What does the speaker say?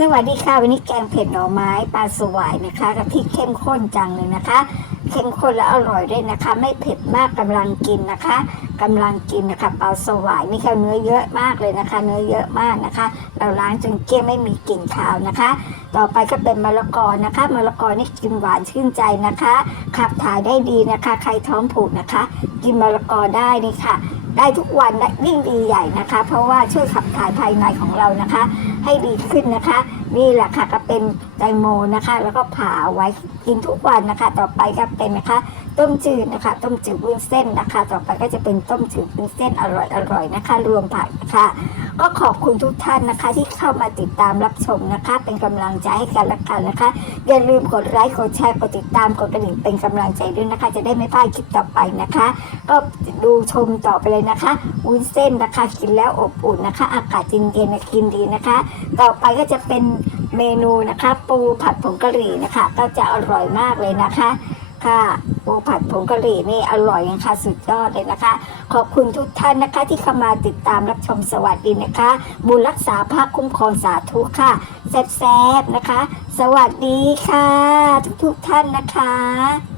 สวัสดีค่ะ วันนี้แกงเผ็ดหน่อไม้ปลาสวายนะคะกับที่เข้มข้นจังเลยนะคะ เข้มข้นและอร่อยด้วยนะคะ ไม่เผ็ดมากกำลังกินนะคะกำลังกินนะคะปลาสวายนี่ค่ะเนื้อเยอะมากเลยนะคะ เนื้อเยอะมากนะคะ เราล้างจนเกลี้ยงไม่มีกลิ่นคาวนะคะ ต่อไปก็เป็นมะละกอนะคะมะละกอนี่กินหวานชื่นใจนะคะ ขับถ่ายได้ดีนะคะ ใครท้องผูกนะคะ กินมะละกอได้นี่ค่ะ ได้ทุกวันยิ่งดีใหญ่นะคะ เพราะว่าช่วยขับถ่ายภายในของเรานะคะ ให้ดีขึ้นนะคะ นี่แหละค่ะก็เป็นไตโมนะคะ แล้วก็ผ่าเอาไว้กินทุกวันนะคะ ต่อไปก็เป็นนะคะ ต้มจืดนะคะ ต้มจืดวุ้นเส้นนะคะ ต่อไปก็จะเป็นต้มจืดวุ้นเส้นอร่อยอร่อยนะคะ รวมผักนะคะ ก็ขอบคุณทุกท่านนะคะ ที่เข้ามาติดตามรับชมนะคะ เป็นกำลังใจให้กันละกันนะคะ อย่าลืมกดไลค์กดแชร์กดติดตามกดกระดิ่งเป็นกำลังใจด้วยนะคะ จะได้ไม่พลาดคลิปต่อไปนะคะ ก็ดูชมต่อไปเลยนะคะวุ้นเส้นนะคะกินแล้วอบอุ่นนะคะ อากาศเย็นๆนกินดีนะคะ ต่อไปก็จะเป็นเมนูนะคะ ปูผัดผงกะหรี่นะคะ ก็จะอร่อยมากเลยนะคะ ค่ะปูผัดผงกะหรี่นี่อร่อยนะคะสุดยอดเลยนะคะ ขอบคุณทุกท่านนะคะที่เข้ามาติดตามรับชมสวัสดีนะคะ บุญรักษาภาคคุ้มครองสาธุค่ะแซ่บๆนะคะ สวัสดีค่ะ ทุกๆท่านนะคะ